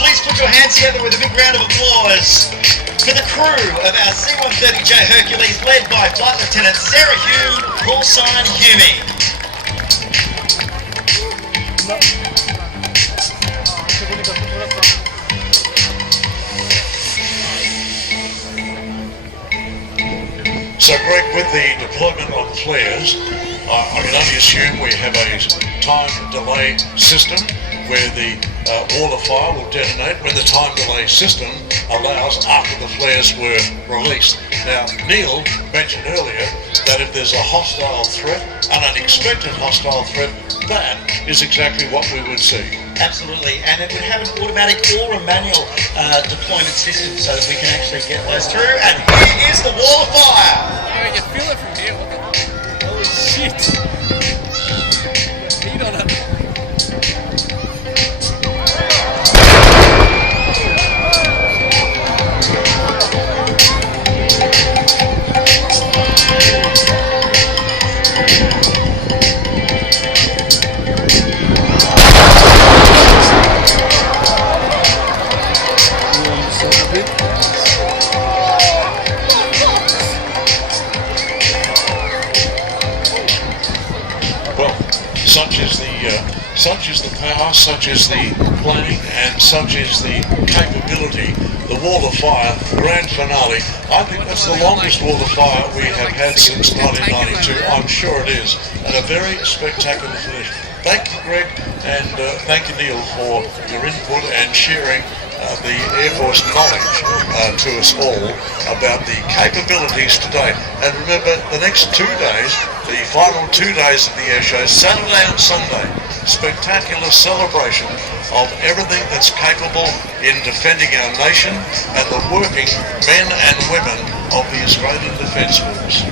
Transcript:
Please put your hands together with a big round of applause for the crew of our C-130J Hercules, led by Flight Lieutenant Sarah Hume, call sign Humie. So Greg, with the deployment of flares, I can only assume we have a time delay system where the wall of fire will detonate when the time delay system allows after the flares were released. Now, Neil mentioned earlier that if there's a hostile threat, an unexpected hostile threat, that is exactly what we would see. Absolutely, and it would have an automatic or a manual deployment system so that we can actually get those through. And here is the wall of fire. You can feel it from here. Holy shit! Heat on it. Such is the power, such is the planning, and such is the capability. The Wall of Fire grand finale. I think that's the longest Wall of Fire we have had since 1992. I'm sure it is, and a very spectacular finish. Thank you, Greg, and thank you, Neil, for your input and sharing the Air Force knowledge to us all about the capabilities today. And remember, the next 2 days, the final 2 days of the air show, Saturday and Sunday, spectacular celebration of everything that's capable in defending our nation and the working men and women of the Australian Defence Force.